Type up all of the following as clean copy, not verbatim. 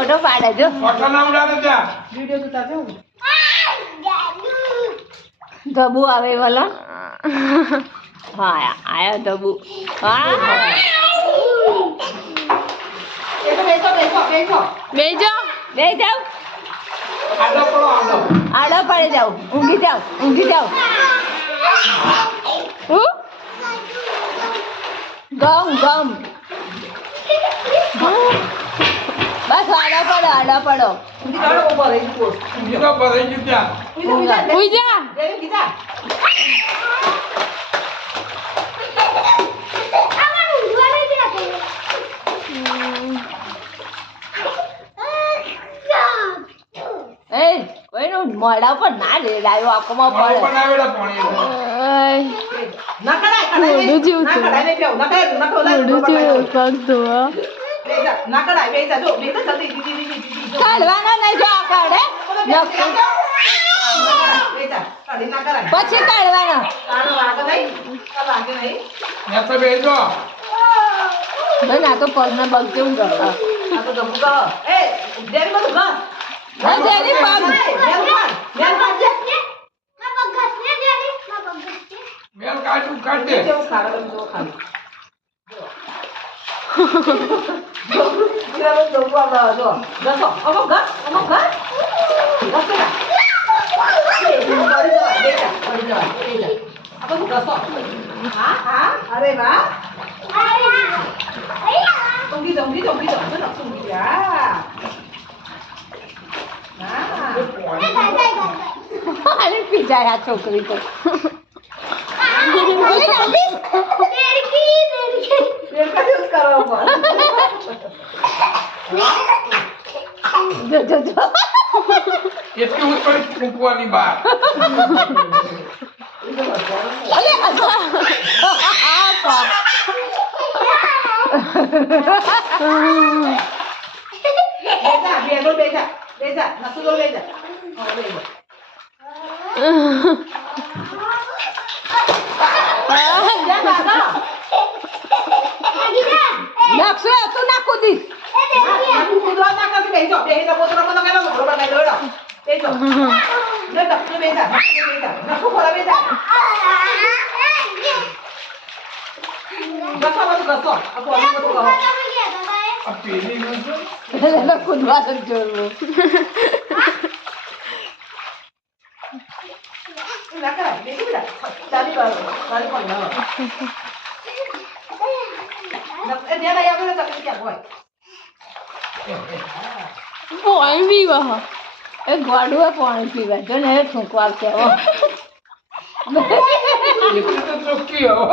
Photo પાડે જો photo ના ઉડાડો ત્યાં વિડિયો જોતા જાવ ધબુ આવે બોલો હા આયો ધબુ હા બેસો બેજો બે જાવ આડો પડો આડો પડી જાવ ઊંઘી જાવ ગમ બસ આડો પડો બીજો ભરાઈ ગયું ત્યાં ઉઈ જા એ કોઈનું મોઢા પર ના રેડાયો આંખમાં પડે બનાવેલા પાણી કાઢવાનો નહીં જો આ કાઢે પછી કાઢવાનો મેં તો બેજો ના તો પગને બગ કેવું ગયો મેલ કાઢું કાઢ દે અરે વાહ ઊંઘી અરે પીજાય આ છોકરી તો જો એટલી ઉપર મૂકવાની બહાર નાખશું તું ના કૂદીશ આ પેલી નથી કૂદવા જોડવું પાણી પીવા એ ગોડું પાણી પીવા જો ને ઠૂંકવા આવશે એટલી તો ચોખ્ખી હો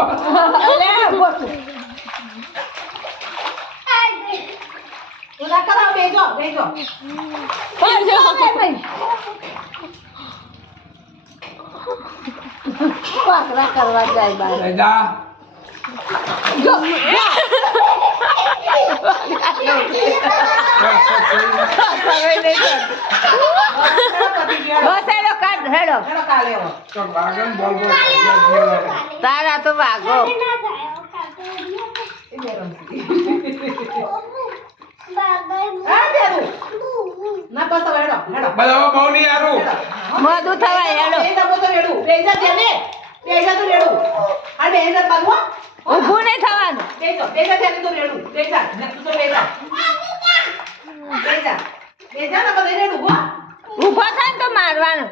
પાકડા કરવા જાય બાર જા જો તો બાગન બોલ તારા તો વાગો બધા બહુ નહીં આરું મોદું થવાય હેડો ઊભું નહીં થવાનું ઊભો થાય ને તો મારવાનું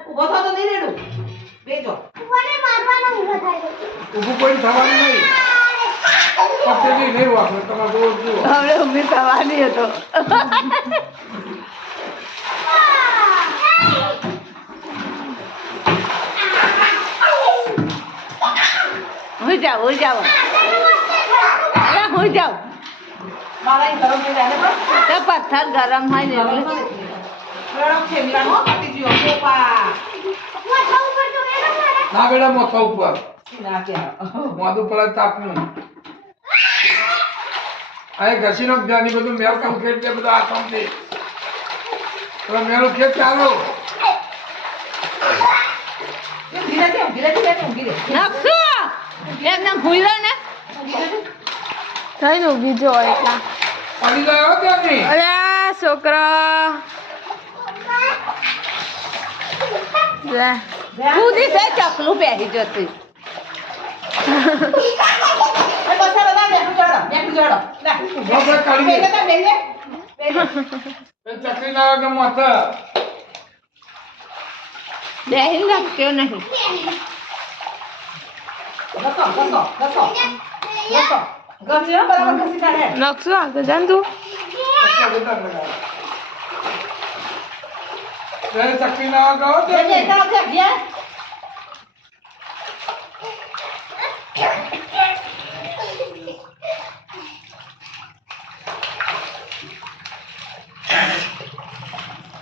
ઊભું કોઈ થવાનું નહીં પટેલી નહીં વાપરે તમે રોજ જુઓ હવે ઊભી થવાની હતો હું જાઉં તો પથ્થર ગરમ હોય ને એટલે ના બેડા મોથા ઉપર મોઢું પડે તાપનું આ ઘસીનો જાની બધું મેલ કામ ખેત છે બધું આ કામ છે તો મેલું ખેત ચાલો નાખશો એમને ભૂલો ને થઈને ઊભી જો એટલા પડી ગયો ત્યાંની અરે છોકરા લે કૂદી છે ચકલું પહેરી જતી એ બસારો ના બેઠું જોડો લે ઉભો થા કાઢી બેલે દે. તો બેલે એ ચકલી ના વાગે માથા. બેહી રાખતો નહીં ગસો ગસો બરાબર ઘસી કાઢે નકશો આગળ જાન તું ચકલા બધા લગાવે. ત્યારે ચકલી ના વાગે આવો જે ત્યારે. એટલા છે ગયા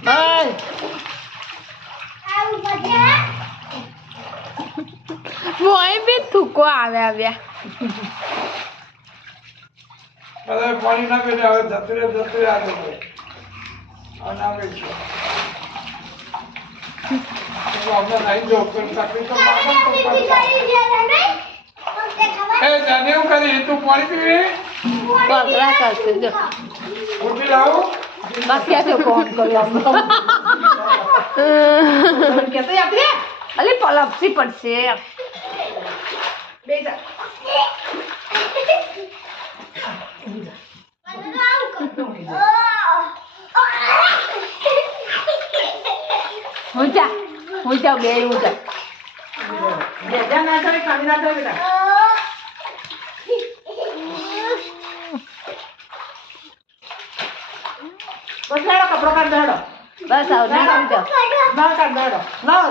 બોલ મોય બી થૂકો આવ્યા બધા પાણી ના પીને હવે જતું રહે આગળ પડે. આ ના પીએ છે. તો આપણે નહીં જો પણ ચકલી તો માગણ તો પાછી. એ જાને એવું કરી તું પાણી પીવી પગલા કરશે જો ઉઠી લાવો. બાકી આ તો ફોન કર્યો કે તો આપી અલી પલપસી પડશે દે બેજા હું જા બે હું જા બેજા ના થાય ખાલી ના થાય બેટા બસ લેડો કપડો કાઢ દેડો બસ આવ ના ના કાઢ દેડો લાવ